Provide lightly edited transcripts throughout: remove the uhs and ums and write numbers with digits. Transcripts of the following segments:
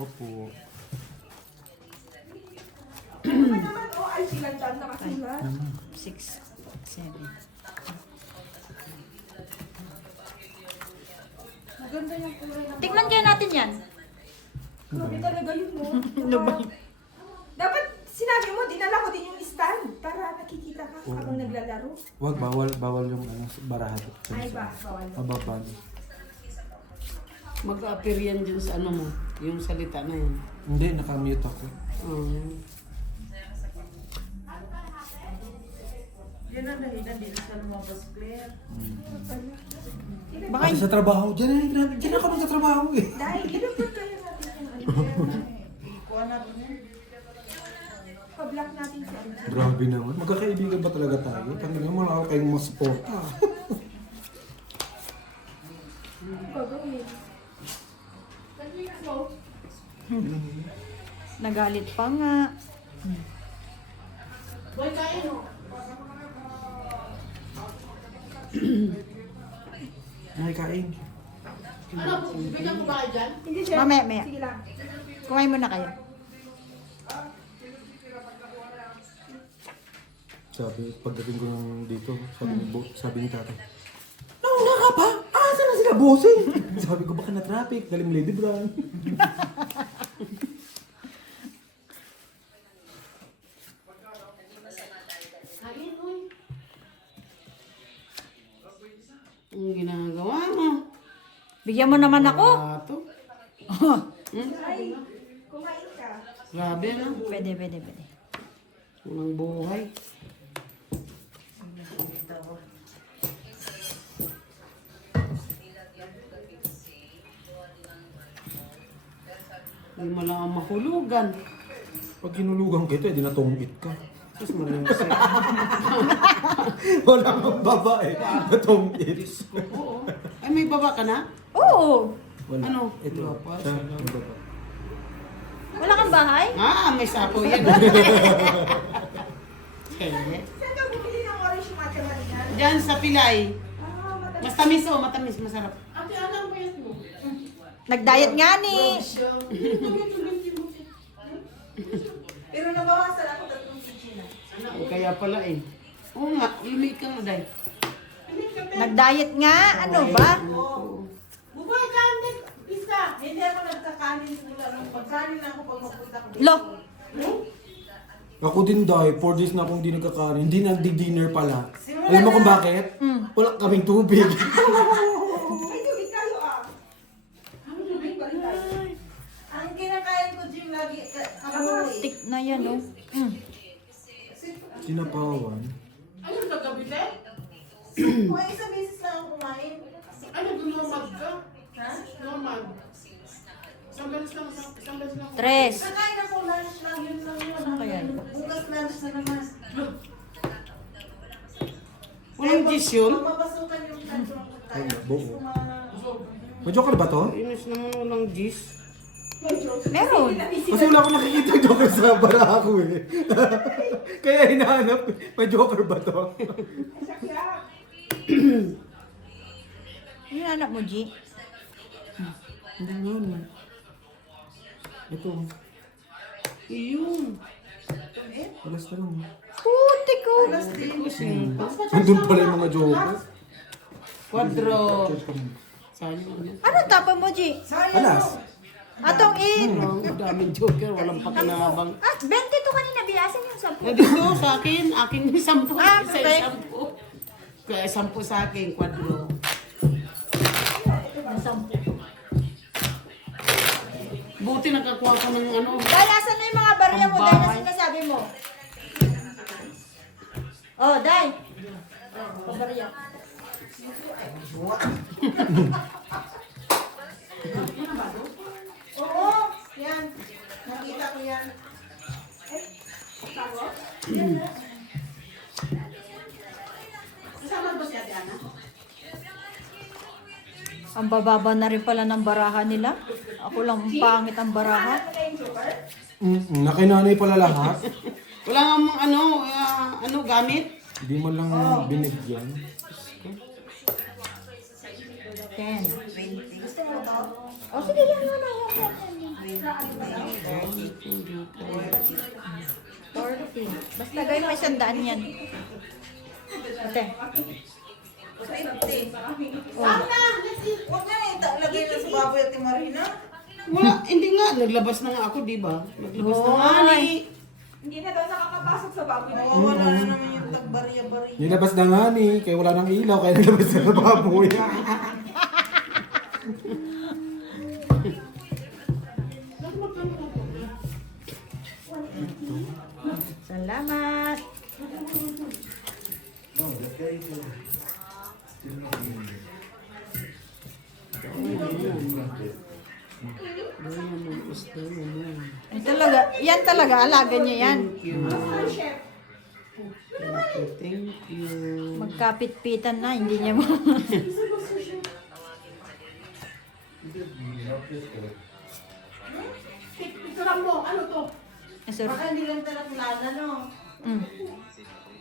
Opo. Ano naman, ay sila dyan nakasulat. 6, 7. Maganda yung kulay ng Tikman kaya natin yan. Grabe talaga yun, no? Ano ba? Dapat sinabi mo, dinala ko din yung stand para nakikita ka habang naglalaro. Wag, bawal yung ano, barahat. Ay ba, bawal. Mababad. Mag-appear yan dyan sa ano mo, yung salita na yan. Hindi, nakamute ako. Yan ang dahilan, di na siya lumabas, Claire. Baka Kasi sa trabaho, dyan ako nagtatrabaho eh. Dahil, ginapot kayo natin yung ano. Ikuha na rin yan. Pa-block natin si ano. Grabe naman. Magkakaibigan ba talaga tayo? Tanggalin mo lang ako kayong mas suporta. Gagawin. nagalit pa nga. Boy, kain mo. Ay, kain. Ano, bigyan ko ba kayo dyan? Hindi siya. Mamaya. Sige lang. Kumain muna kayo. Sabi, pagdating ko ng dito, sabi ni tatay, nauna ka pa? Asa na sila bossing? Sabi ko, baka na-traffic, galing Lady Brown. Kain, boy. Ang ginagawa mo. Bigyan mo naman ako. Ato. Ay, kumain ka. Grabe na. Pwede. Walang buhay. Hindi mo lang ang mahulugan. Pag kinulugan kita, di natungit ka. Tapos marinisip. Wala kang babae, natungit. Oo. Ay, may baba ka na? Oo. Wala. Ano? Ito. Wala pa. Siya, ang baba. Wala kang bahay? Ah, may sapo yan. Kaya. Saan ka bumili ng orange matcha Marina? Diyan sa Pilay. Ah, matagal. Mas tamis oh, matamis, masarap. Ate, anong payas mo? Nag-diet nga ni. Pero nabawasan ako 3 kg na. Kaya pala eh. Oo nga, lumit ka nga, Day. Nag-diet nga. Ano ba? Bubuhay ka, Ate. Isa. Hindi ako nagkakanin mula nung pagkanin ako pag mapunta ko dito. Lo. Ako din dahil, 4 days na akong hindi nagkakanin. Hindi nagdi-dinner pala. Alam mo kung bakit? Wala kaming tubig. Ay, tubig tayo ah. Ang tubig ba rin tayo? Ang kinakain ko, Jim, lagi, kamoy. Tik na yan, oh. Sinapawan. Ano sa gabi, Te? Kung isang beses lang ako kumain. Ano, normal ka? Ha? Normal. Isang beses lang. 3. Kakain ako lunch lang, yun lang yun. Ano kaya yun? Bukas lunch na naman. Walang dish yun? Mamapasukan yung kanto ng pagkain. Wala, buo. Mga- May joker ba to? Inis naman walang dish. Meron. Kasi wala akong nakikita yung joker sa baraha ko eh. Kaya hinahanap ko, may joker ba to? Sakyak. Yung anak mo, G. Hindi naman. Ito, Iyon. alas na lang. Puti ko. Andun pala yung mga joker. Quadro. Sayang yan. Ano tapon mo, G? Alas. Atong in. Ang daming joker, walang pakinabang. 20 to kanina. Biyasan yung 10. Eh, dito sa akin, akin yung 10. Ah, Isa okay. 10. Kaya 10 sa akin, quadro. Buti nakakuha ko ng ano. Dahil asan na yung mga barya mo? Dahil na sinasabi mo. Oh, Day. Oh, barya. Oo, yan. Nakita ko yan. Kasama ba si Ate Ana? Ang bababa na rin pala ng baraha nila. Ako lang ang pangit ang baraha. Nakinanay pala lahat. Wala nga mong ano gamit. Hindi mo lang binigyan. 10. Oh, sige, yan na. 40. Basta gawin mo 100 yan. Ate. 20. Oh. Huwag nga lagay na sa baboy at Marina. Wala, hindi nga. Naglabas na nga ako, di ba? Naglabas na nga ni. Hindi na daw nakakapasok sa baboy na Oo, wala na naman yung tagbarya-barya. Nilabas na nga ni, kaya wala nang ilaw, kaya nilabas na sa baboy. Salamat. Yan talaga, alaga niya yan. Thank you. Magkapit-pitan na, hindi niya mo. Picturean mo, ano to? Baka hindi lang talagang lana, no? Mm.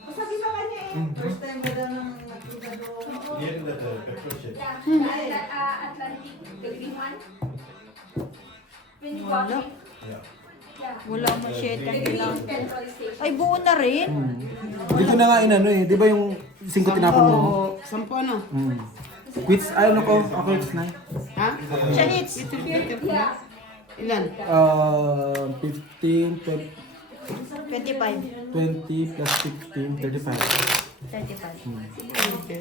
Sabi sa kanya eh, first time na daw nang nakita doon. Atlantic, the green one. When you Wala. walk Wala masyete lang. petrol station. Ay, buo na rin. Hindi ko na nga inano eh, di ba yung 5 tinapon mo? Oo, 10 ano? Quits, ano ko, ako it's 9. Ha? Siya hits. Yeah. Ilan? 15, 25. 20 plus 15, 35. 35. Okay.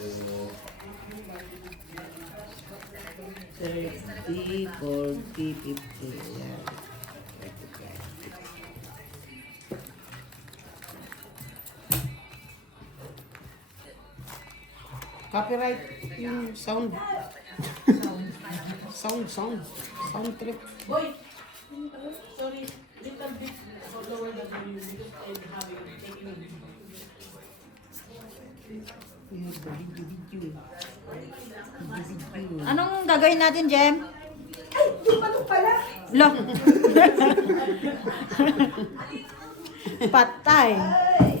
Oh. Thirty, 40, 50. Yan. Copyright yung sound. Sound trip. Boy, sorry, little bit lower than you because I'm having technique. Anong gagawin natin, Jem? Ay, yung patok pala. Lo. Patay. Ay,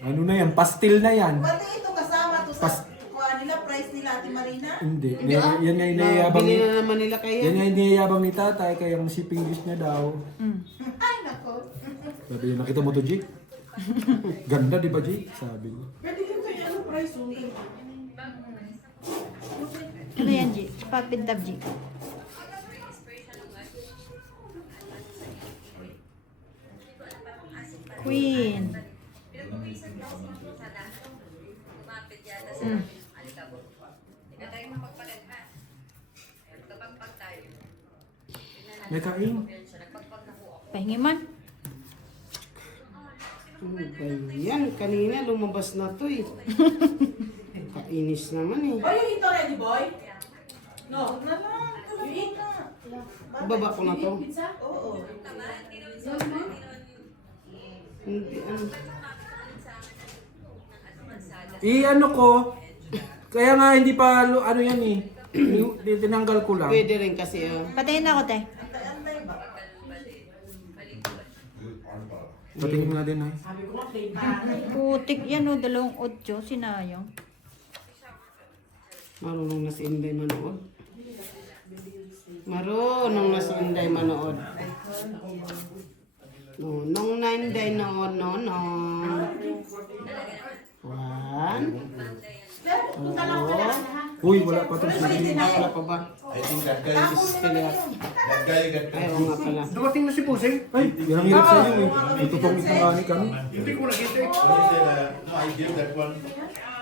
Ano na yan? Pastil na yan. pati ito kasama to sa kuha nila, price nila Ate Marina. Hindi. Yan nga iniyayabang Bili ni... na naman nila kaya. Yan nga iniyayabang ni tatay, kaya ang shipping list niya daw. Mm. Ay, nako. Sabi niya, nakita mo to, Jake? Ganda, di ba, Jake? Sabi niya. Pwede yung kaya ano price only. Ano yan, G? Papintab, G. Queen. Mm. May kain. Pahingi man. Yan, kanina lumabas na to eh. Kainis naman eh. Boy, yung ito ready, boy? No. Na lang, You eat? Baba ko na to. Pizza? Oo. Hindi, ano. Ano ko, kaya nga hindi pa, ano yan eh. Tinanggal ko lang. Pwede rin kasi Patayin ako, te. Antay-antay ba? Patingin mo na din, ay. Sabi ko nga, play Putik yan, o. 2.8. Sinayang. marunong na si Inday manood. Marunong na si Inday manood. No, nung na Inday noon, no. One. Uy, wala pa itong sili. Wala pa ba? I think that guy is Still up. that guy got Ayaw nga pala. Dumating na si Puseng. Ay, yan ang hirap sa iyo eh. Itutong itangani kami. Hindi ko nakita. No, I gave that one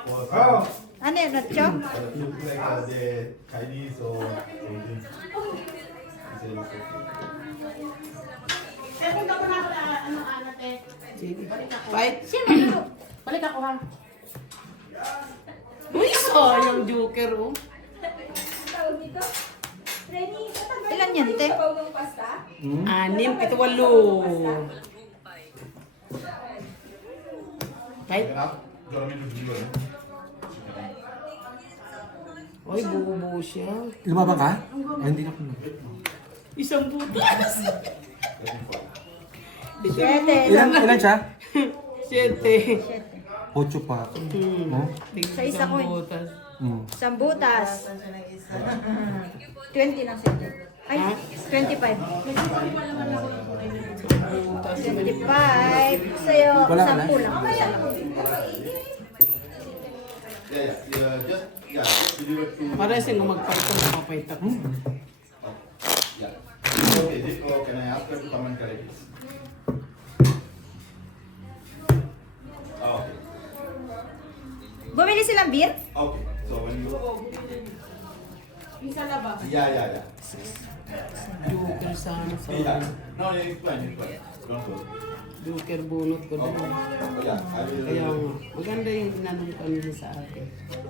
for Oh. Ano yun, Nacho? look like the Chinese or something. He said it's okay. Eh, punta ko na ako na, ano, te. Sige. Fight. Balik ako ha. Uy, sayang joker oh. Tawag dito? Renny, matagal Ilan na yan, yung te? sabaw ng pasta? 6, 7, 8. Fight. Got me to do it. Uy, buo siya. Lumabang ka? Ay, hindi na ko. Isang butas. Siyete. Ilan siya? 7. 8 pack. No? Sa isa ko eh. Butas. Isang butas. 20 lang sila. Ay, 25. 25. Sa'yo, Wala ka 10 lang. Isa lang. Just deliver to. Para sa magpapay ko, mapapayta ko. Yeah. Okay, Zipco, can I ask her to come and collect this? Okay. Bumili silang beer? Okay. So when you. Yung sa labas. Yeah. Joker sana sa Yeah. No, it's fine. Don't worry. Joker bunot ko doon. Yeah, I will. Kaya nga, maganda yung inanong kanina sa akin.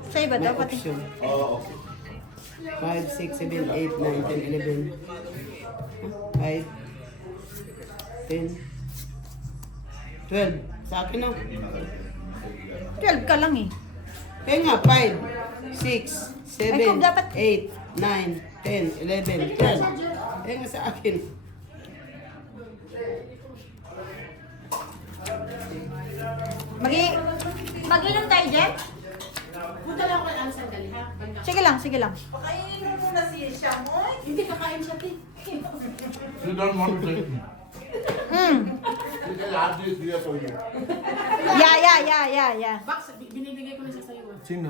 Sa iba May daw pati. option. Oh, okay. 5, 6, 7, 8, 9, 10, 11. 5, 10, 12. Sa akin na. 12 ka lang eh. Kaya nga, 5, 6, 7, Ay, kung dapat- 8, 9, 10, 11, 12. Kaya nga sa akin. Mag-inom tayo, Jen? Punta lang ako kay Ann sandali, ha? Sige lang, sige lang. Pakainin mo muna si Shamoy. Hindi kakain siya, te. You don't want to take me. You can add this here for you. Yeah. Box, binibigay ko na siya sa'yo. ah. Sino?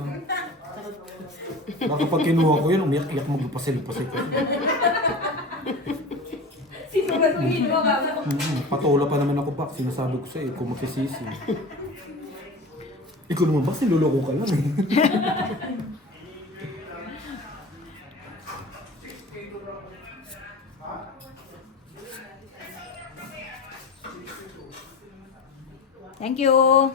Baka pag kinuha ko yun, umiyak-iyak magpasil-pasil ko. Siguraduhin mo ka. Patola pa naman ako, Pak. Sinasabi ko sa'yo, kung makisisi. Ikaw naman ba, siluloko ka lang eh. Thank you.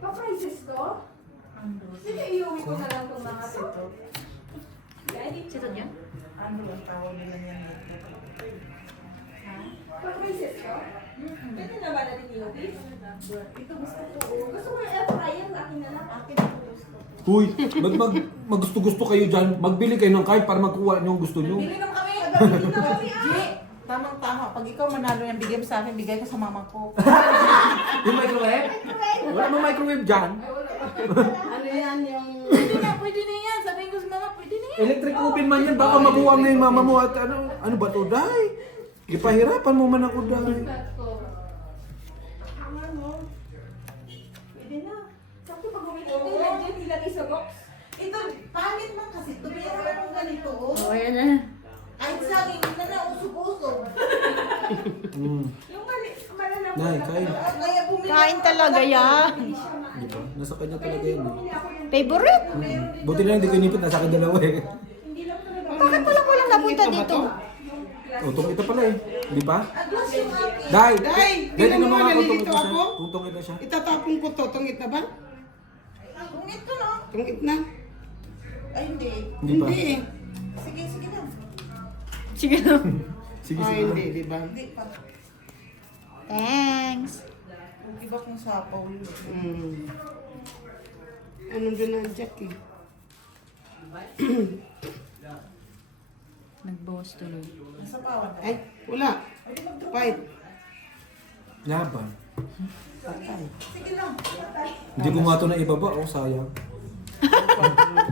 Pa-prices ko? Sige, iuwi ko na lang itong mga to. Sito niya? Pa-prices ko? Pwede na ba natin iuwi? Ito gusto ko. Gusto ko yung air fryer, akin na lang. Akin na gusto. Uy, maggusto-gusto kayo dyan. Magbili kayo ng kahit para magkuha nyo ang gusto nyo. Bili naman kami. Gamitin na kami. G, tamang-tama. Pag ikaw manalo yan, bigay mo sa akin, bigay ko sa mama ko. Yung microwave? Wala mo microwave dyan. Ano yan yung... Pwede na yan. Sabihin ko sa mama, pwede na yan. Electric oven man yan. Baka mabuwang na yung mama mo at ano ba to, Day? Ipahirapan mo man ako, Day. Pwede na. Sakto pag uwi ko, nandiyan ilagay sa box. Ito, pangit man kasi. Tumira ka ng ganito. Oh, yan na. Kahit sa akin, hindi na usog-usog. Yung malalambot Nay, na- kain. Kaya bumili Kain ako talaga ng- yan. Di ba? Nasa kanya talaga yan eh. Favorite? Buti na lang hindi ko inipit. Nasa akin dalawa eh. Bakit walang napunta Ito ba dito? to? O, itong ito pala eh. Di ba? Agos yung akin. Day! Day! Day, Tingnan mo naman nga, ako nalilito itong ito ako. siya. Kung itong ito siya. Itatapon ko to. Tungit na ba? Tungit ko, no? Tungit na? Ay, hindi. Hindi pa. Hindi eh. Sige, sige na. Sige lang. Sige, Ah, sige. hindi, di ba? Hindi pa. Thanks. Huwag iba kong sapaw yun. Ano doon ang jack eh? Nag-boss tuloy. Nasa pawan. Ay, wala. Fight. Laban. Sige lang. Hindi ko nga ito na ibaba. Oh, sayang.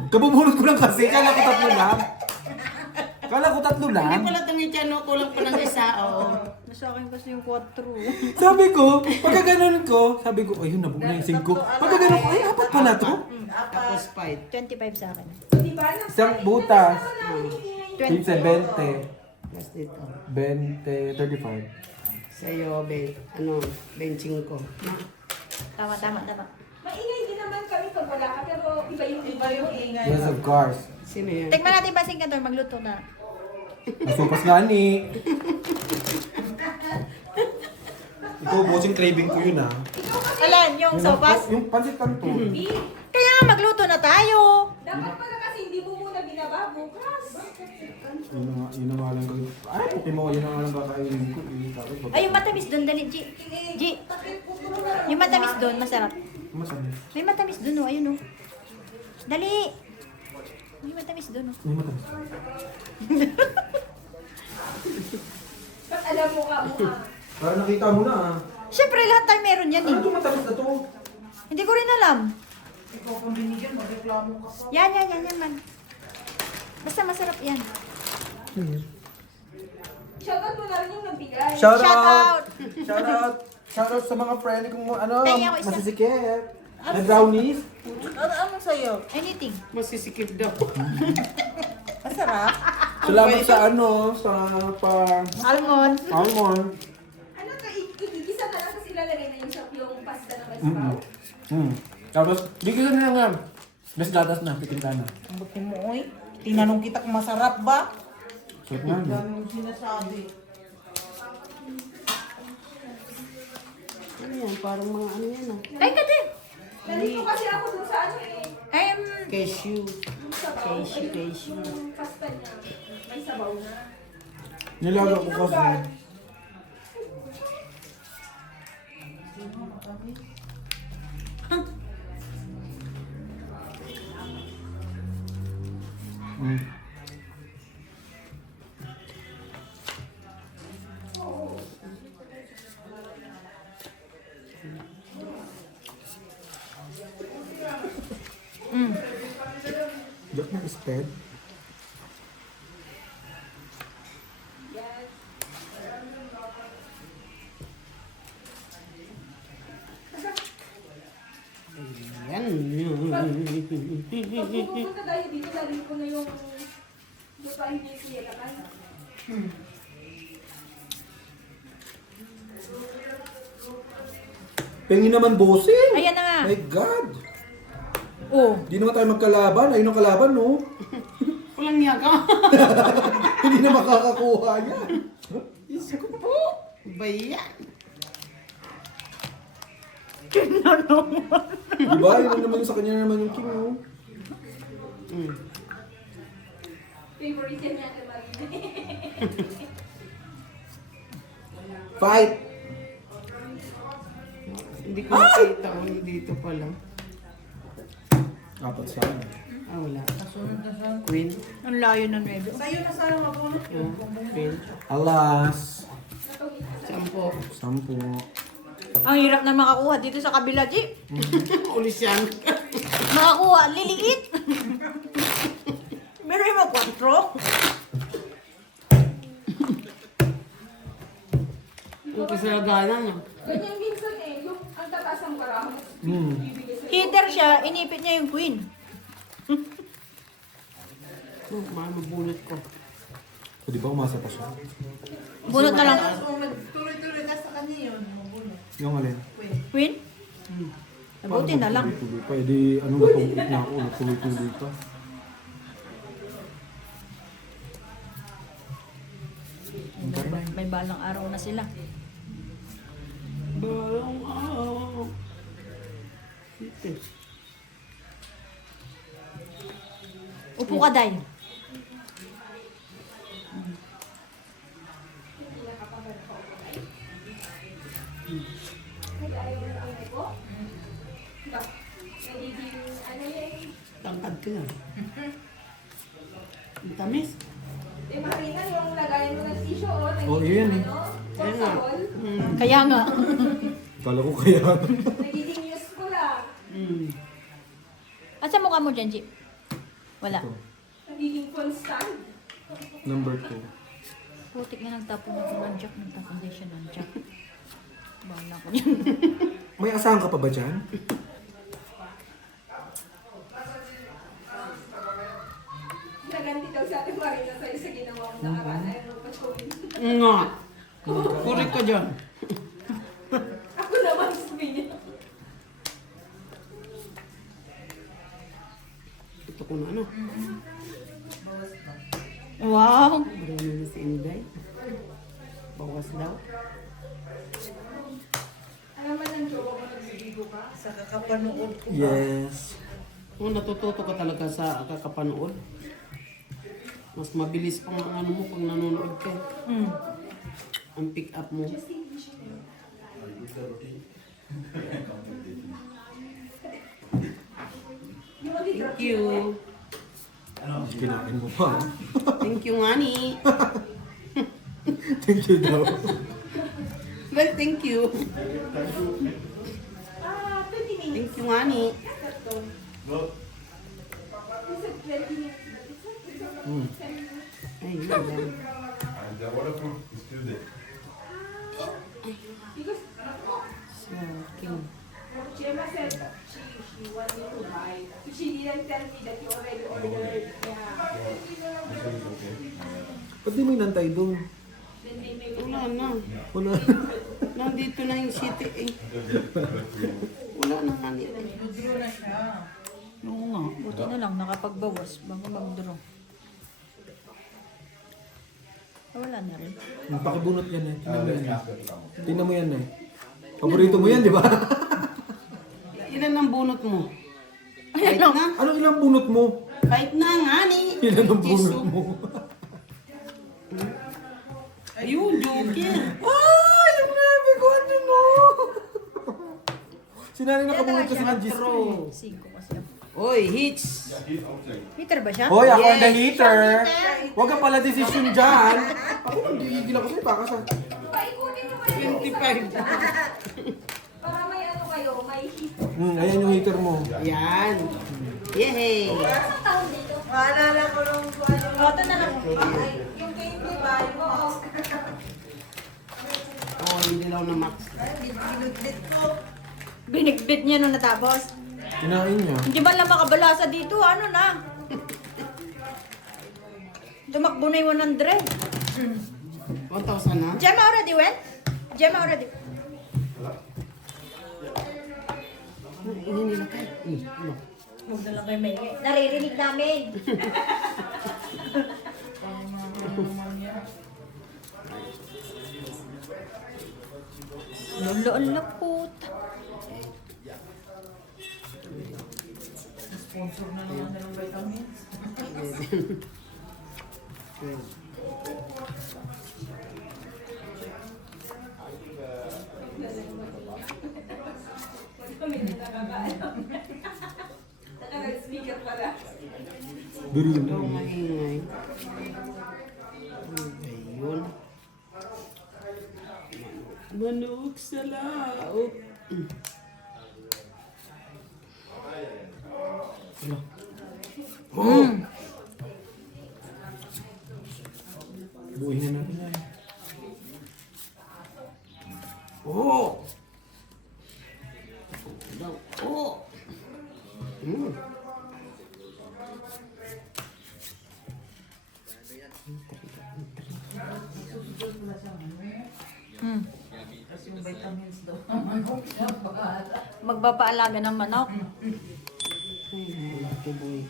Kabubulot ko lang kasi. Kala ko 3 lang. Kala ko 3 Hindi lang. pala tungit yan, no? Kulang pa ng isa, oo. Sa akin kasi yung 4. Sabi ko, pagka ganun ko, sabi ko, ayun, nabuk na yung 5. Pagka ganun ko, ay, 4 pa na to. Tapos fight. 25 sa akin. Di ba? Isang butas. 20. 20. Tapos dito. 20, 35. Sa'yo, ano, benching ko. Tama. Maingay din naman kami pag wala ka, pero iba yung Iba yung ingay. Yes, of course. Sino yan? Tikman natin ba singkator, magluto na. Masupas nga ni. Ikaw, bossing craving ko yun ah. Alan, yung sopas? Yung pansit canton. Kaya nga magluto na tayo. Dapat pala kasi hindi mo muna binaba bukas. Yun na nga lang gawin. Ay, puti mo, yun na nga lang kakainin ko. Ay, yung matamis doon, dali, G. Yung matamis doon, masarap. Masabi. May matamis doon, oh. Ayun, oh. Dali. May matamis doon, oh. May matamis. Alam mo ka, mukha. Para nakita mo na ah. Siyempre, lahat tayo meron yan Ano eh. itong matamis na to? Hindi ko rin alam. Ikaw kung binigyan, magreklamo ka pa. Yan man. Basta masarap yan. Shoutout mo na rin yung nagbigay. Shout Shout out! out! Shout out! Shout out sa mga friend kong ano, Tingnan ko isa. masisikip. Na brownies. Ano sa'yo? Anything. Masisikip daw. Masarap? Salamat sa ano, sa Almond. almond. Ano ka, igisa ka lang kasi ilalagay na yung shop yung pasta na may Mm-mm. spout. Tapos, bigyan na nga. Mas gatas na, pitinta na. Ang buti mo, oy. Tinanong kita kung masarap ba? Sarap nga. no? Dami yung sinasabi. Ano yan? Parang mga ano yan ah. Ay, kati. Nandito kasi ako dun sa ano eh. Cashew. Yung sabaw. Cashew. Yung pasta niya. May sabaw na. Nilaga ko kasi. Mm. Diyak na isped. Yan. Pag pupunta tayo dito, lagay ko na yung lupain niya siya lakan. Pengi naman bossing! Ayan na nga. My God! Oh. Di naman tayo magkalaban. Ayun ang kalaban, no? Walang niya ka. Hindi na makakakuha yan. Isa ko po. Bayan. Di ba? Yun naman yung sa kanya naman yung king, no? Favorite yan niya kay Marie. Fight! Hindi ko nakita ko dito pa lang. Apat sa akin. Ah, wala. Kasunod na siya. Queen. Ang layo ng nuebe. Sa'yo na sana mabunot. Queen. Alas. 10. 10. Ang hirap na makakuha dito sa kabila, G. Ulis yan. Makakuha, liliit. Meron yung 4. Yung kasagana niya. Ganyan minsan eh, yung ang tataas ng baraha. Bibigay sa'yo. Hitter siya, inipit niya yung queen. Oh, mabunot ko. So, di ba umasa pa siya? Bunot na lang. Kung nagtuloy-tuloy ka sa kanya yun, mabunot. Yung alin? Queen? Mabuti na lang. Tuloy pa. Eh di, ano na itong na ako? Tuloy-tuloy pa. May balang araw na sila. Balang araw. Ito. Upo ka, Day. Nagiging ano yan. Tangkad ka na. Ang tamis. Eh, Marina, yung lagayan mo ng tissue, oh, Oh, yun eh. Portable. Kaya nga. Kala ko kaya. Nagiging useful ah. At sa mukha mo dyan, G? Wala. Ito. Nagiging constant. Number 2. Putik nga nagtapon ng jack. Nagtapon din siya ng jack. Bahala ko yan. May asahan ka pa ba dyan? Naganti daw sa atin, Marina, sa'yo sa ginawa mo nakaraan. Ayaw mo pa showing. Nga. Kurik ko dyan. Ako naman, sabi niya. Ito ko na ano. Wow. Marami na si Inday. Bawas daw. Alam mo ng jowa mo nagsibigo ka? Sa kakapanood ko. Yes. Oh, natututo ka talaga sa kakapanood. Mas mabilis pa ang ano mo pag nanonood ka. Ang pick up mo. Thank you. Kinain mo pa. Thank you, Ngani. Thank you daw. Well, thank you. 20 minutes. Thank you, Ngani. No. You said 20 minutes. Ay, yun lang. And the waterproof is still there. Because So, king. Gemma said she wanted to buy. She didn't tell me that you already ordered. Yeah. This one is okay. Ba't di mo inantay doon? Then they make Wala na. Wala. Nandito na yung city eh. Wala na nga nila. Oo nga, buti na lang nakapagbawas bago mag-draw. Wala na rin. Pakibunot yan eh. Tingnan mo Let's yan. ask her to come. Tingnan mo yan eh. Paborito mo yan, di ba? Ilan ang bunot mo? Kahit na. Ano ilang bunot mo? Kahit na, Ngani. Ilan ang bunot mo? Ayun, joker. Ah! Yung nabi ko, ano no? Sinari nakabunot kasi ng G-String. True. 5 kasi. Oy, hits. Yeah, he's outside. Meter ba siya? Hoy, ako Yes. ang the hater. Huwag ka pala desisyon dyan. Ako nagigigil ako sa'yo, baka sa... Paikutin mo kayo. 25. Para may ano kayo, may heat. Ayan yung hater mo. Yan. Yehey. Sa taon dito. Maalala ko nung ano. Ito na lang. Yung game, di ba? Yung Oscar. Oh, hindi daw na max. Binudbit ko. Binigbit niya nung natapos. Kinain niya. Hindi ba lang makabalasa dito? Ano na? Tumakbo na yung 100. 1,000 na? Gemma already went? Gemma already. Ini nila kayo. Ano? Huwag na lang kayo may naririnig namin. Lolo, ala puta. Naka-speaker pala. Biro Ito na. maingay. Ano ba yun? Manok sa laot. Ano? Buuin na natin yan. Oh! Daw. Oh! Magpapaalaga ng manok. Ay, malaki boy.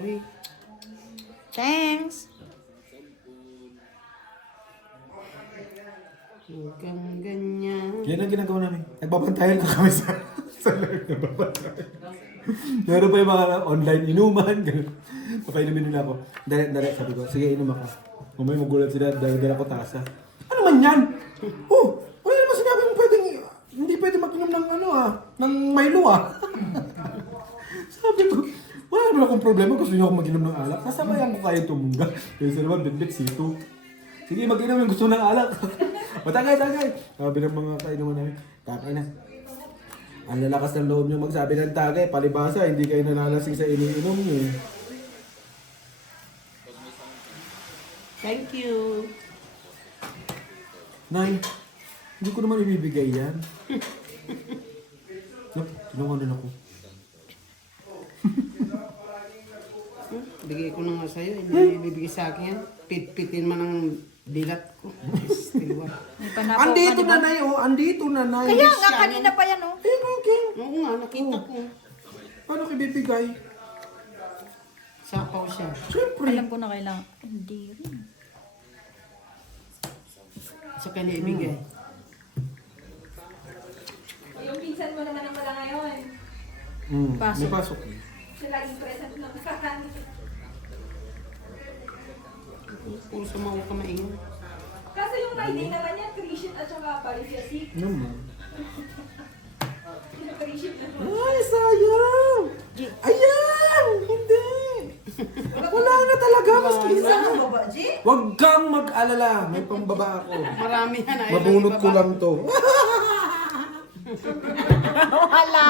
Uy, Thanks. huwag kang ganyan. Yan ang ginagawa namin. Nagbabantayan ko kami sa live. Nagbabantayan. Meron pa yung mga online inuman. Ganun. Papainumin nila ako. Dali, sabi ko. Sige, inom ako. Mamaya magulat sila dahil ko tasa. Ano man yan? Oh, wala naman sinabi mo pwedeng, hindi pwede mag-inom ng ng Milo Sabi ko, wala naman akong problema. Gusto niyo ako mag-inom ng alak. Sasabayan ko kayo tumungga. Kaya sa naman, bitbit sito. Sige, mag-inom yung gusto ng alak. Matagay. Sabi ng mga kainuman namin, takay na. Ang lalakas ng loob niyo magsabi ng tagay, palibasa, hindi kayo nalalasing sa iniinom niyo. Thank you. Nay, hindi ko naman ibibigay yan. Look, tinunganan ako. Bigay ko na nga sa'yo. Hindi bibigay sa akin yan. Pit-pitin man ang dilat ko. Still one. May panapaw Andito ka, na, diba? Nay, oh. Andito na, Nay. Kaya nga, kanina pa yan, oh. Ayun, okay. Oo nga, nakita ko. Paano ko ibibigay? Sapaw siya. Siyempre. Alam ko na kailangan. Hindi rin. Sa kanya ibigay. Yung pinsan mo naman ang wala ngayon. Pasok. May pasok. Siya laging present ng kakan. Puro sa mga ka maingay. Kaso yung my day naman yan, Christian at saka Parisiasik. Naman. Christian na. Ay, sayang! Ayan! Hindi! Wala Huwag kang mag-alala. May pambaba ako. Marami yan. Ayaw Mabunot ko lang to. Wala.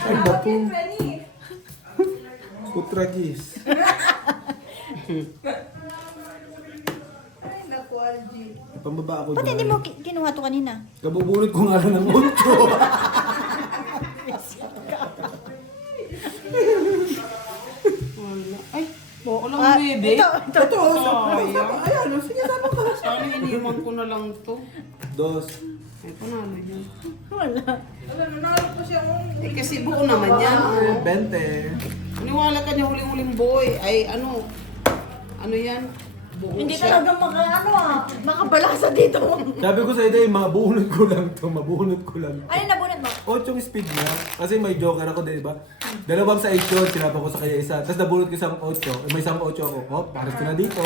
Ay, bato. Renny. Kutragis. Ay, naku, Algie. May pambaba ako Ba't dyan. hindi mo kinuha to kanina? Kabubunot ko nga lang ng 8. Wala. Ay, boko lang Ah, bebe. ito. Ito, Sayang. ayan, sige, sama ka. Sana iniwan ko na lang to. 2. Ay, panalo yun. Wala. Wala, nanalo ko siya. Eh, kasi buo naman yan. Oh. 20. Niwala ka niya huling-huling boy. Ay, ano? Ano yan? Buo Hindi siya. talaga makabalasa dito. Sabi ko sa ito, mabunot ko lang to. Mabunot ko lang. Ano yung nabunot mo? 8 speed na. Kasi may joker ako, di ba? Dalawang sa 8 yun, sinapa ko sa kanya isa. Tapos nabunot ko isang 8. May isang 8 ako. Oh, pares ko na dito.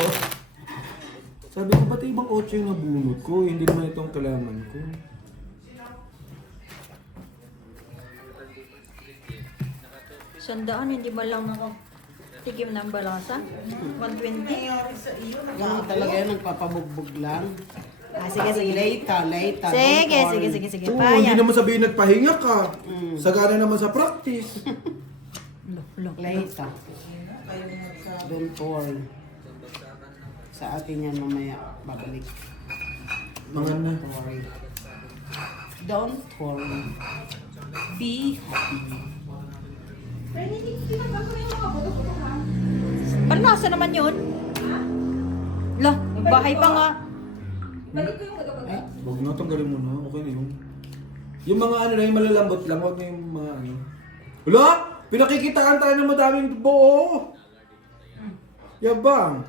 Sabi ko, ba't ibang 8 yung nabunot ko? Hindi naman itong kailangan ko. Sandaan, hindi man lang ako tigim ng balasa. 120. Ganun talaga yan, nagpapabugbog lang. Ah, sige, sige. Later. Sige, sige, sige, sige. Oo, hindi Paya. naman sabihin nagpahinga ka. Sagana naman sa practice. Later. Don't worry. Sa atin yan mamaya, babalik. Mga na. Don't worry. Don't worry. Be happy. Renny, tinanggal ko na yung mga buto-buto, ha? Balasa naman yun. Lah, bahay pa nga. Balik ko yung buto-buto. Huwag na, tanggalin mo na. Okay na yun. Yung mga ano na, yung malalambot lang. Huwag na yung mga ano. Wala! Pinakikitaan tayo ng madaming buo! Yabang!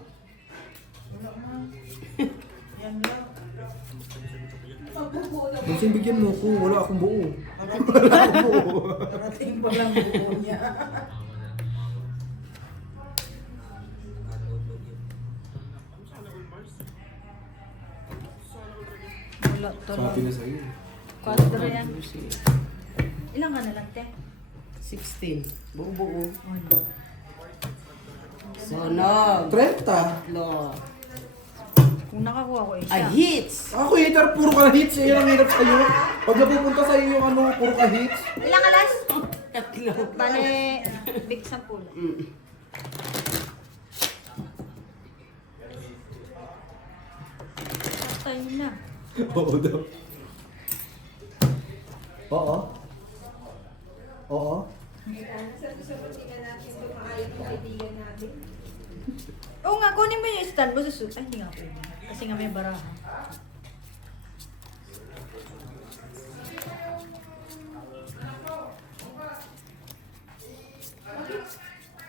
Minsan bigyan mo ko, wala akong buo. Wala akong buo. Narating pa lang buo niya. Wala Sabi tuloy. na sa'yo. Quadro yan. Ilang ka na lang, te? 16. Buo-buo. Wala. Sunog. 30! Lo. Kung nakakuha ko isa. Ay, hits! Ako hater, puro ka hits. Yan ang hirap sa'yo. Pag napupunta sa'yo yung ano, puro ka hits. Ilang alas? Tatlo. Bale, big sample. Patay na. Oo daw. Oo. Oo. Tingnan natin kung maayos yung kaibigan natin. Oo nga, kunin mo yung stand mo sa suit. Ay, hindi nga pwede. Kasi nga may baraha.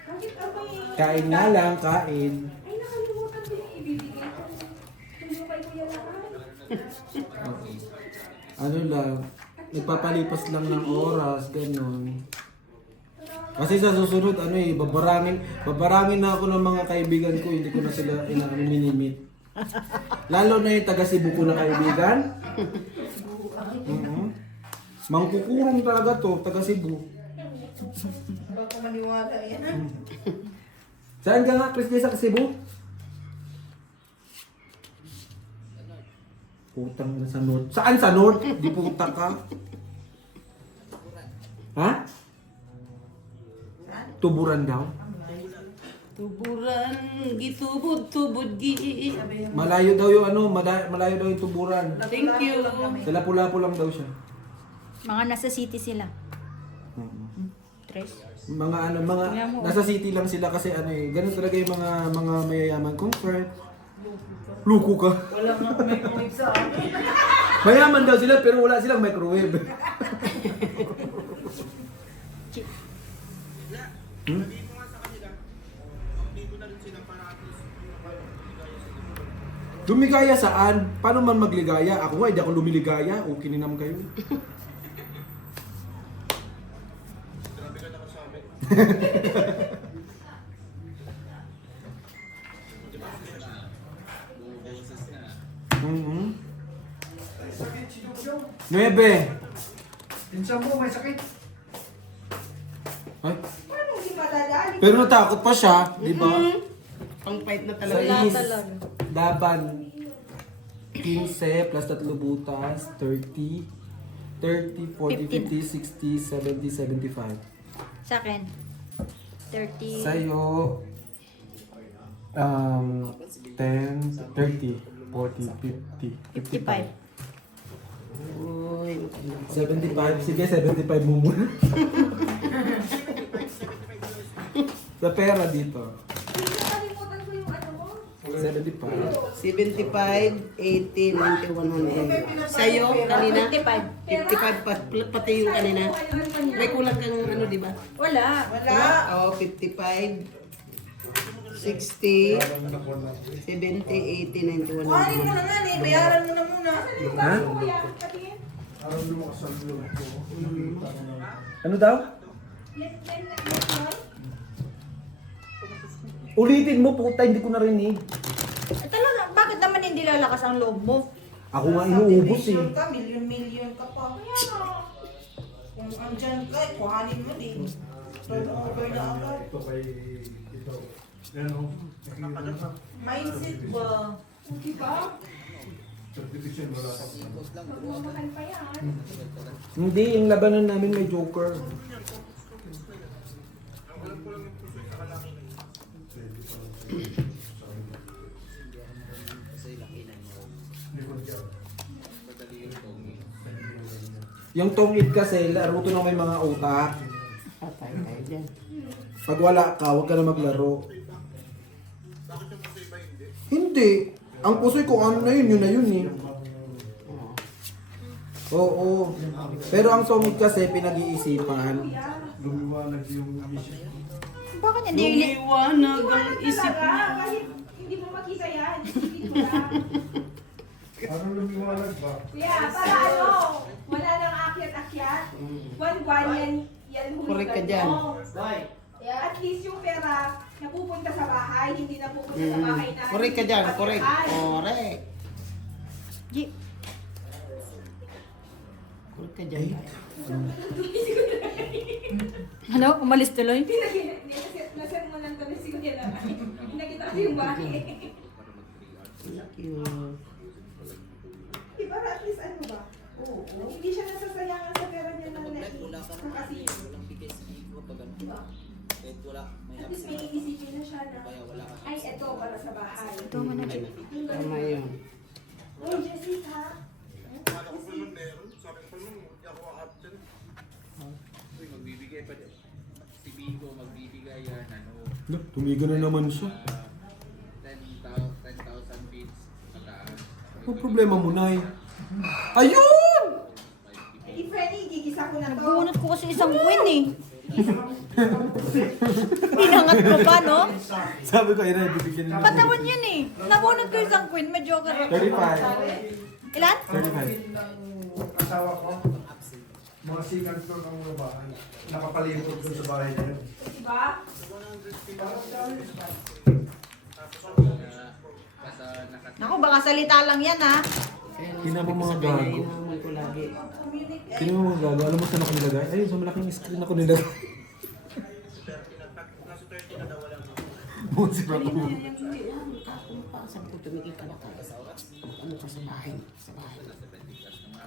Bakit ako'y... Kain nga lang, kain. Ay, nakalimutan ko yung ibibigay ko. Tuloy kay Kuya Lahay. Ano lang, nagpapalipas lang ng oras, ganyan. Kasi sa susunod, ano eh, babarangin na ako ng mga kaibigan ko, hindi ko na sila minimit. Lalo na yung taga Cebu ko na kaibigan. Mangkukurong talaga to, taga Cebu. Baka maniwala yan. Saan ka nga, Chris, sa Cebu? Putang na sa North. Saan sa North? Di puta ka. Ha? Tuburan daw. Tuburan, gitubod-tubod gi. Malayo daw yung ano, malayo daw yung tuburan. Thank you. Sa Lapu-Lapu lang daw siya. Mga nasa city sila. Tres. Mga ano, mga nasa city lang sila kasi ano eh, ganun talaga yung mga mayayaman comfort. Luko ka. Wala nga microwave sa akin. Mayaman daw sila pero wala silang microwave. Lumigaya saan? Paano man magligaya? Ako nga, hindi ako lumiligaya. O kininam kayo. Mhm. 9. Pinsan mo, may sakit. Pero natakot pa siya, di ba? Pang-fight na Sa talaga. is, laban 15 plus 3 butas, 30, 40, 50, 60, 70, 75. Sa akin, 30. Sa'yo, 10, 30, 40, 50, 55. Uy, maganda. 75. Sige, 75 mo muna. Sa pera dito. Nakalimutan ko yung ano mo. 75. 75, 80, 90, 100. Sa'yo, kanina? 55. 55, pati yung kanina. May kulang kang ano, di ba? Wala. Oo, 55, 60, 70, 80, 90, 100. Kuhanin mo na nga eh. Bayaran mo na muna. Ha? Ano daw? Ulitin mo, puta, hindi ko narinig. Talaga, bakit naman hindi lalakas ang loob mo? Ako nga inuubos eh. Subdivision ka, milyon-milyon ka pa. Kung andyan ka, kuhanin mo din. Turnover na agad. Ito kay ito. Ano? Mindset ba? Diba? Subdivision wala pa. Magmamahal pa yan. Hindi, yung labanan namin may joker. Yung tungit kasi, laro to na may mga utak. Patay tayo dyan. Pag wala ka, huwag ka na maglaro. Hindi. Ang pusoy ko, ano na yun na yun eh. Oo. Pero ang tungit kasi, pinag-iisipan. Lumiwanag yung isip. Bakit hindi? Lumiwanag ang isip Talaga, niya. kahit hindi mo makita yan. Isipin mo lang. Ano lumiwanag ba? Kuya, para ano, wala nang akyat-akyat. Buwan-buwan yan Correct ka huligan dyan. mo. At least yung pera napupunta sa bahay, hindi napupunta sa bahay na. Correct ka dyan, correct. pagkakaan. Correct. G- Correct ka dyan. Ano? Umalis tuloy? Nasaan mo lang tuloy si Kuya naman. Nakita ko yung bahay. Thank you. Diba at least ano ba? Oo. Hindi siya nasasayangan sa pera niya na kasi. Diba? At least may iisipin na siya na, ay, eto para sa bahay. Ito mo na, G. Tama yun. Uy, Jessica. Magbibigay pa din. Si Bigo magbibigay yan, ano, Tumigo na naman siya. 10,000 bits pataas. Ang problema mo, Nay. Ayun! Eh, Freddy, gigisa ko na to. Nabunot ko kasi isang queen eh. Pinangat ko pa, no? Sabi ko, Ira, bibigyan nila. Patawan yun eh. Nabunot ko isang queen, may joker ako. 35. Ilan? 35. Asawa ko, mga sikat ko ng bahay. Nakapalibot ko sa bahay na yun. Diba? Naku, baka salita lang yan ha. Tingnan mo mga gago. Hinahamon ko lagi. Tingnan mo mga gago. Alam mo saan ako nilagay? Ayun, sa malaking screen ako nilagay. Busi pa ako. Sabi ko, tumigil ka na tayo. Ano ka sa bahay? Sa bahay.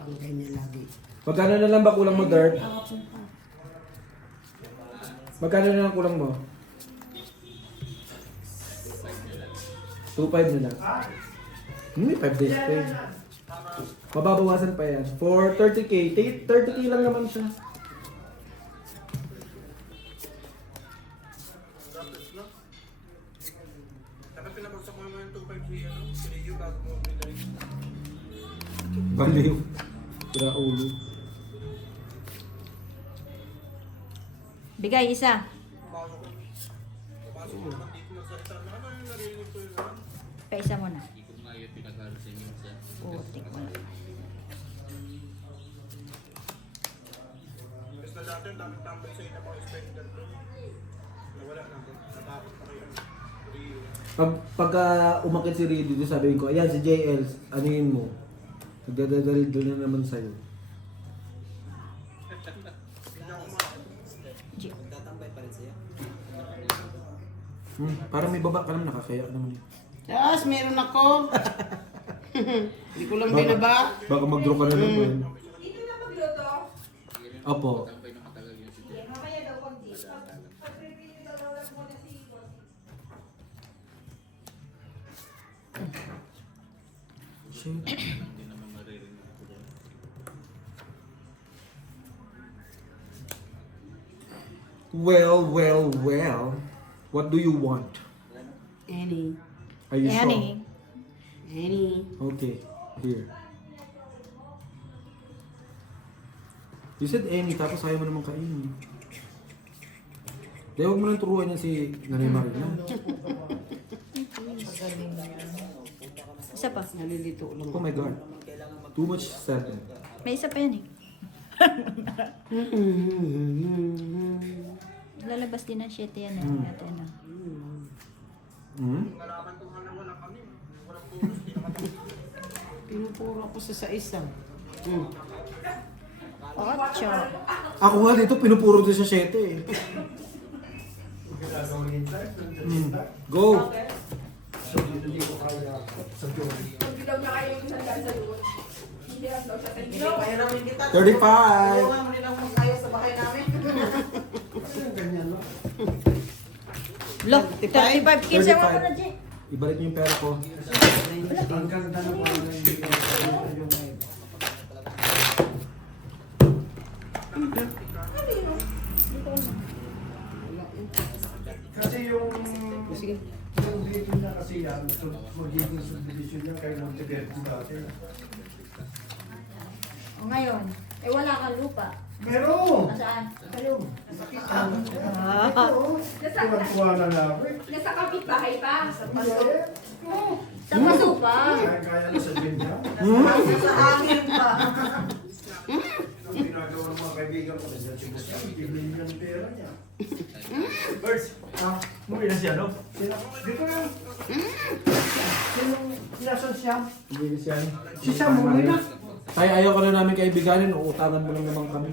Ang ganyan lagi. Magkano na lang ba kulang mo, Dart? Magkano na lang kulang mo? 2.5 na lang. May 5 days pa yun. Mababawasan pa yan. For 30k. 30k lang naman siya. Baliw. Tira ulo. Bigay isa. Paisa mo na. Hindi ko nga yung pinag-aaral sa inyo sa Putik mo na. Pagka umakit si Reedy, dito sabihin ko, ayan si JL, anuhin mo. Nagdadadalil doon na naman sa'yo. G. Parang may baba ka naman, nakakaya ka naman. Yes, meron ako. Hindi ko lang binaba. Baka mag-draw ka na naman. Dito na magluto. Opo. Tambay na matagal yun si Sige, mamaya daw pag pag-review daw daw muna si boss. Shit. Hindi naman maririnig ko doon. Well. What do you want? Any. Are you Annie. Any. sure? Okay. Here. You said any, tapos ayaw mo naman kainin. Dahil huwag mo nang turuan yan si Nanay Marina. Isa pa. Nalilito lang. Oh my God. Too much seven. May isa pa yan eh. Lalabas din ng 7 yan eh. Ito na. Hmm? Pinupuro ko sa isa. Ocho. Ako nga dito, pinupuro din sa 7 eh. Go! Pag daw niya kayo yung handa sa luto. Hindi lang daw siya thank you. Kaya namin kita. 35! Ayaw mo nilang magkayos sa bahay namin. Look, 35 kids. Ewan ko na, Jay. Ibalik niyo yung pera ko. Kasi yung dito na kasi yan, magiging subdivision niya kayo ng Tibetan dati. O ngayon, wala kang lupa. Meron! Nasaan? Ayun. Nasa, Tuwan-tuwa na lang. nasa kapitbahay pa. Sa paso. Sa paso pa. Kaya na sa gym niya. Sa akin pa. Ang ginagawa ng mga kaibigan ko, nandiyan si Boss Al, bibili niya ng pera niya. Birds, muli na siya, no? Dito yan. Sinong nasan siya? Hindi siya. Si Sam, muli na. Tayo ayaw ka na namin kaibiganin, uutangan mo lang naman kami.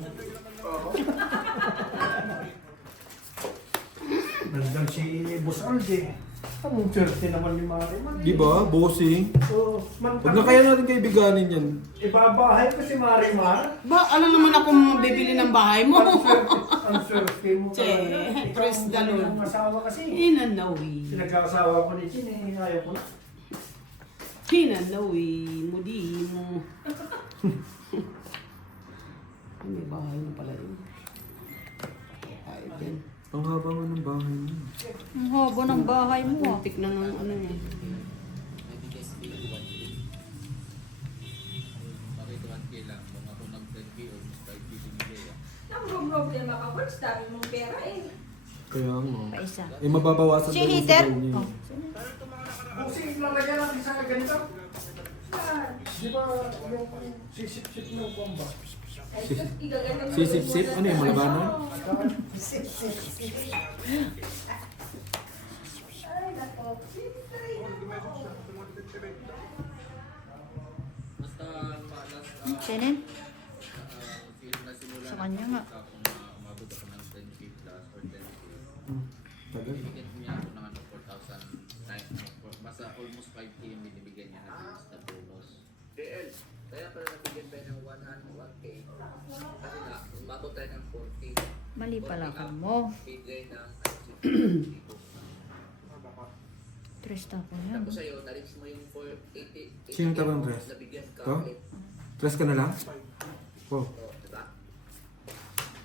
Nandiyan si Boss Aldi. Anong swerte naman ni Mariman? Di ba? Bossing. So, Huwag na kaya natin kaibiganin yan. ibabahay ko si Marimar. Ba, alam naman ako bibili ng bahay mo. Ang swerte mo Che, talaga. praise the Lord. Ang asawa kasi. Hinanawi. Pinag-asawa ko ni Chine, ayaw ko na. Hinanawi. Mudi mo. May bahay mo pala yun. Ayun din. Ang haba nga ng bahay mo. Ang haba ng bahay mo ah. Muntik na ng ano niya. Nabigay si Big 1K. Bakit 1K lang? Kung ako nag-10K or 5K binigay ah. Ang problema ka, Boss. Dami mong pera eh. Kaya nga. Pa isa. Eh mababawasan Si daw yung Heater? sa niya. Oh. Busing lalagyan natin sa ganito. Di ba yung sisip-sip ng komba? Ay, sus, igaganon mo Sisip-sip? muna Ano yung sa malabanan? Ay, nako. Try na ako. Basta malas Sinin? nasimula Sa kanya nga. kung umabot ako ng 10K plus or 10K. Tagal. Binigyan niya ako ng ano, 4,000. Basta almost 5K yung binibigyan niya na bonus. Kaya pala nabigyan tayo ng 100K. Kasi na, umabot tayo ng 40. Mali pala ka mo. Bigay ng Tres tapo yan. Tapos sa'yo, na-reach mo yung 480. Sino tapo ng tres? Nabigyan ka To? ulit. Tres ka na lang? Oh. So, diba?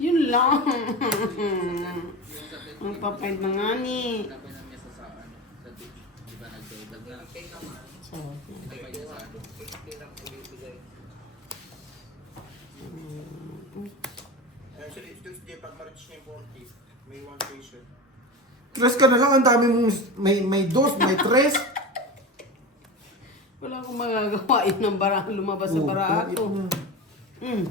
Yun lang. Yung sa Ang papayad na nga ni. Sinabi ng mesa sa ano, sa beach. Diba nagdodal na? Sarap na. Sinabi niya sa ano, lang ibibigay. Actually, Tuesday, pag ma-reach niya yung 40, may 1 patient. Tres ka na lang, ang dami mong may dos, may tres. Wala akong magagawa yun ng bara, lumabas sa barato. Mm.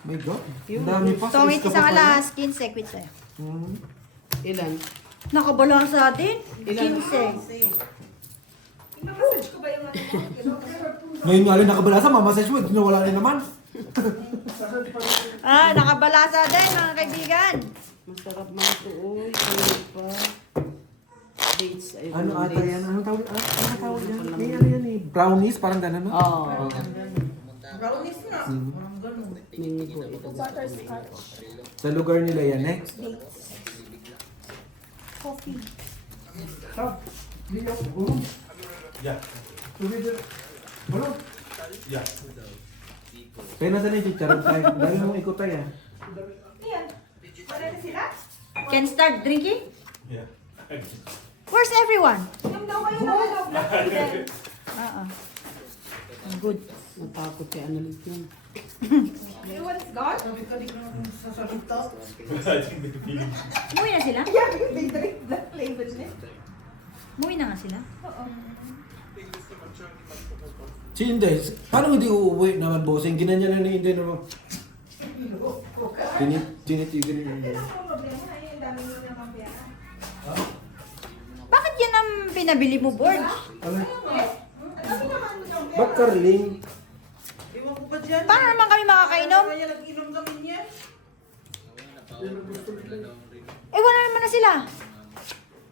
My God. Yun. Ang dami pa. So, may Alis ka isang pa pala. alas, 15 quit sa'yo. Ilan? Nakabala sa atin? Ilan? 15. Imamasage ko ba yung ano mo? Ngayon nga rin nakabalasa, mamassage mo, hindi na wala rin naman. Ah, nakabala sa atin mga kaibigan. Masarap mga to. Uy, ano pa? dates. Ayoko Ano ng ata dates. yan? Anong tawag? Ano tawag yan? May ano yan eh. Brownies, parang gano'n, no? Oo. Brownies na. Mingo ito. Butterscotch. Sa lugar nila yan eh. Coffee. Yeah. Ano? Yeah. Kaya nasa na yung chicharon tayo. Dahil mong ikutay ah. Ayan. Wala na sila? Can start drinking? Yeah. Where's everyone? Yung daw kayo na ano, black tea. Good. Natakot kay Annalise yun. Everyone is gone? I think the feeling. Umuwi na sila? Yeah, they drink black label na. Umuwi na nga sila? Oo. Si Inday, paano hindi uuwi naman bossing? Ginanya na ni Inday naman. Tinitigan ni Inday. Yan ang problema. Ayun, ang dami nyo naman pera. Bakit yan ang pinabili mo, board? Ano? Ang dami naman yung pera. Ba't Carling? Iwan ko pa dyan. Paano naman kami makakainom? Kaya nag-inom kami niya. Eh, wala naman na sila.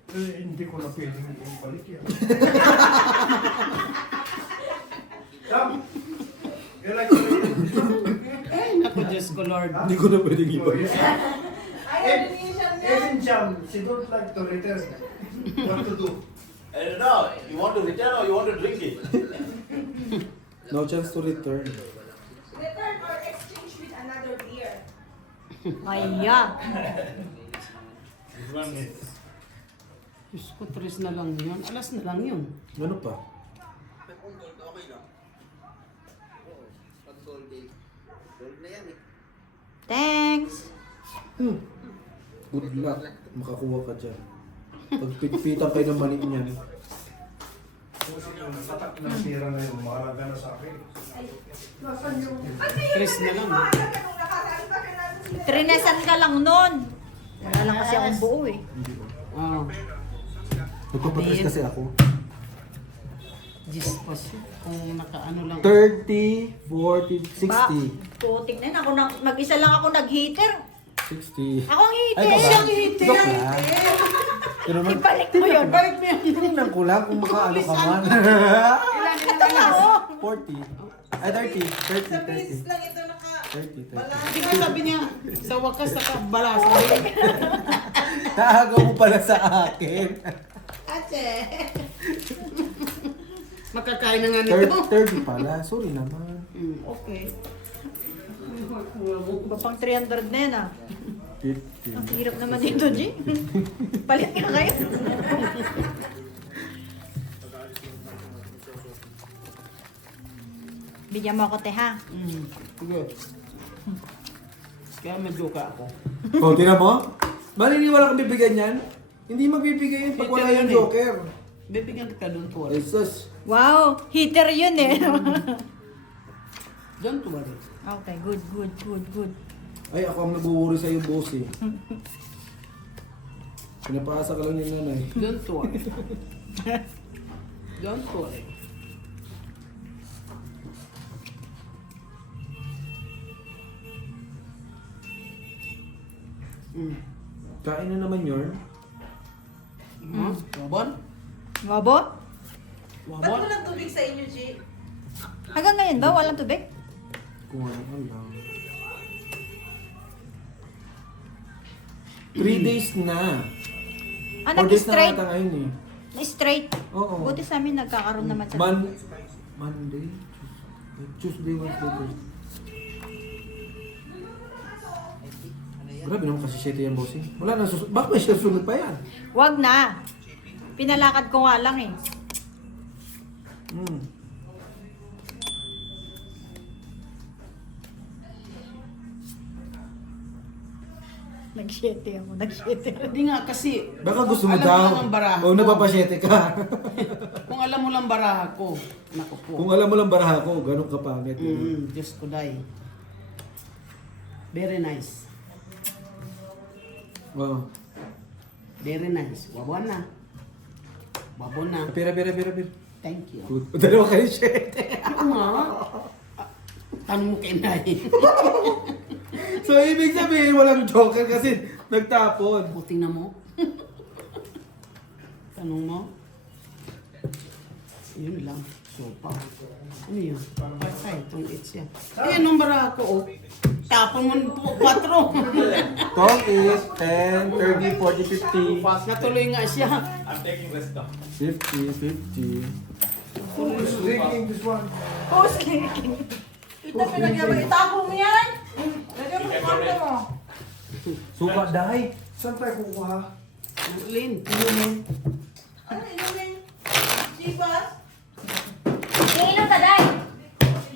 Hindi ko na pwedeng ipalit yan. Sam! Kailan ko Ay, naku, Diyos ko, Lord. Hindi ko na pwedeng ibalik. Ayaw na niyo siya niya. Esin Cham, she don't like to return. What to do? I don't know. You want to return or you want to drink it? No chance to return. Return or exchange with another beer. Aya. This one is. Diyos ko, 3 na lang yun. Alas na lang yun. Ano pa? Pag gold day, gold na yan eh. Thanks. Good luck. Makakuha ka dyan. Pagpitpitan kayo ng mani niyan. Kung sino yung satak ng pera na yun, mahalaga na sa akin. Nasaan yung... 3 na lang. Mahalaga nung nakaraan pa ka natin sila. Trinesan ka lang nun. Wala lang kasi akong buo eh. Oo. Nagpapatres kasi ako. Diyos pa siya. Kung nakaano lang. 30, 40, 60. Putik na yun. Ako na, mag-isa lang ako nag-heater. 60. Ako ang heater. Ay, Siyang baba. heater. Joke lang. Pero naman, Ibalik mo yun. Balik mo yan. tinignan ko lang kung makaano ka man. Ito na ako. 40. Ay, 30. 30, Sa bilis 30. lang ito naka... 30, 30. Wala. Di ba sabi niya, sa wakas nakabala sa akin. Naagaw mo pala sa akin. Ache! Makakain na nga nito. 30 pala. Sorry naman. Okay. Iba pang 300 na yan ah. 50. Ang hirap naman dito, G. Palit ka kayo. Bigyan mo ako, te, ha? Sige. Kaya medyo ka ako. O, tinan mo? Maniniwala kang bibigyan yan? Hindi magbibigay yun pag wala yung joker. Bibigyan kita doon to. Jesus. Wow, heater yun eh. Don't worry. Okay, good, good, good, good. Ay, ako ang nabuwuri sa'yo, boss eh. Pinapaasa ka lang ni nanay. Don't worry. Don't worry. Kain na naman yun. Wabon? Wabo? Ba't Wabon? walang tubig sa inyo, G? Hanggang ngayon ba? Walang tubig? Kung ano lang. 3 days na. Ah, 4 days na nag-straight? ata ngayon eh. Straight? Oo. Buti sa amin nagkakaroon naman sa... Monday, Tuesday, Wednesday, Thursday. Grabe naman kasi 7 yan, bossing. Wala na susunod. Bakit may susunod pa yan? Wag na. Pinalakad ko nga lang eh. Nag-7 ako, nag-7. Hindi nga kasi... Baka gusto mo alam daw. lang ang baraha O ko. napapasyete ka. Kung alam mo lang baraha ko. Naku po. Kung alam mo lang baraha ko, ganun ka pangit. Diyos ko day. Very nice. Wow. Very nice. Wabon na. Wabon na. Pira. Thank you. Good. Dalawa kayo 7. Ako nga. Tanong mo kay Nay. So, ibig sabihin, walang joker kasi nagtapon. Buti na mo. ano mo? Yun lang. Sopa. Ano yun? Patay, itong itch yan. Eh, anong bara ako, oh? Tapon mo po, 4. Tong is 10, 30, 40, 50. Natuloy nga siya. I'm taking rest now. 50, 50. Who's drinking this one? Who's leaking? Ito pinagyabang. Itago mo yan! Lagyan mo kwarto mo. Suka dahi. Saan tayo kukuha? Lin. Ano inumin? Chivas? Iinom ka, Day!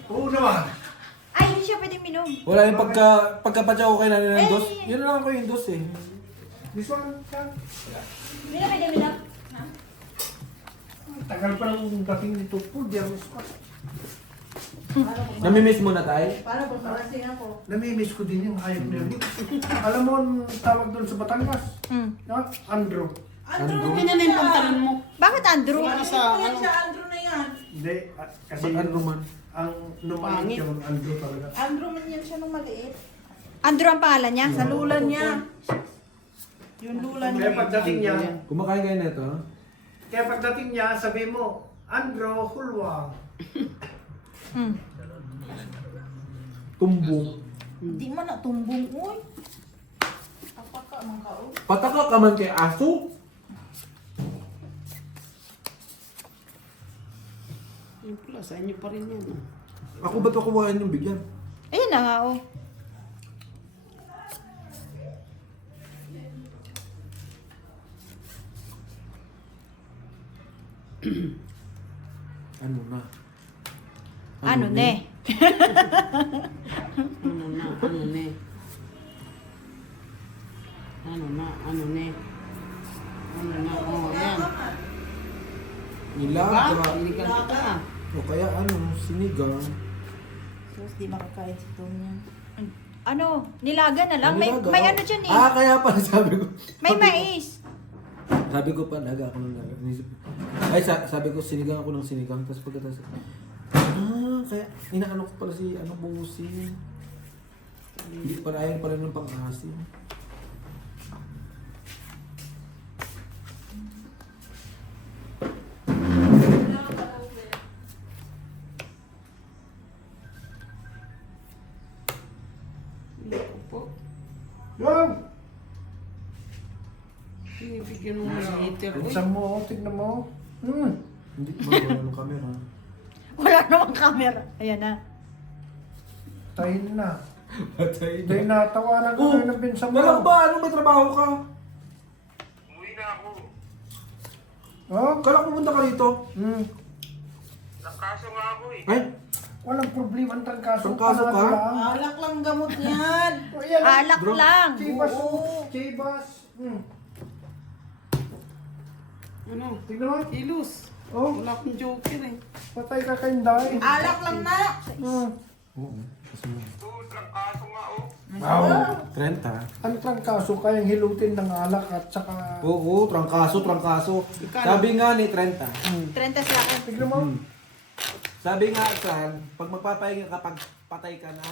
Oo naman. Ay, hindi siya pwedeng minom. Wala yung pagkapatya ko kay Nanay ng dos. Yun lang ako yung dos eh. This one, ka? Hindi na pwedeng minom. Tagal pa lang dating nito po. Di ako spot. Namimiss mo na tayo? Paano ba parasin ako? Namimiss ko din yung hayop na yun. Alam mo ang tawag doon sa Batangas? No? Andrew. Andrew Ano na yung pantalon mo? Bakit Andrew? Para sa Yan ano? siya, Andrew na yan. Hindi. Kasi Ba't ano man? ang numalit siya ng Andrew talaga. Andrew man yan siya nung maliit. Andrew ang pangalan niya? Sa lulan niya. Yung lulan Kaya niya. pagdating niya, Kumakain kayo nito? kaya pagdating niya, sabi mo, Andrew Hulwa. Tumbong. Hindi man na tumbong. Uy. Kapaka man ka. Uy. Pataka ka man kay aso? Yung pula, sa inyo pa rin yan. Oh. Ako ba't ako kumain yung bigyan? Ayun na nga, oh. Ano na? Ano, ne? Ano na, ano ne? Ano na, ano ne? Ano na, oh, yan. Nilaga. Ba? Inigal kita. O kaya ano, sinigang. Sus, di makakain si Tom yan. Ano? Nilaga na lang. May, Nilaga. may ano dyan eh. Ah, kaya pala sabi ko. May mais. Sabi ko pa, laga ako ng laga. Ay, sabi ko, sinigang ako ng sinigang. Tapos pagkatapos, kaya inaano ko pala si, buusin. Hindi pala, ayaw pala ng pang-asin. Po. Wow! Binibigyan mo ng heater. Uy. Pinsan mo, tignan mo. Hindi pa wala ng camera. Wala namang camera. Ayan na. Tahin na. Patay Dahil natawanan ko ngayon ng pinsan mo. Nalang ba? Ano may trabaho ka? Oh? Kala ko pupunta ka rito. Nakaso nga ako eh. Ay, Walang problema ang trangkaso. Trangkaso ka? Panalo lang. Alak lang gamot niyan. O yan. Alak Bro. lang. Chibas. Oo. Chibas. Ano? Tignan mo. Kilos. Oh, Wala akong joker eh. patay ka kayong dahil. Alak lang na. oo. Kasi mo. Nakaso nga oh. Wow. 30. Ang trangkaso kayang hilutin ng alak at saka... Oo, trangkaso. Sabi nga ni 30. 30 sa akin. Tignan mo. Sabi nga, San, pag magpapahinga ka, pag patay ka na.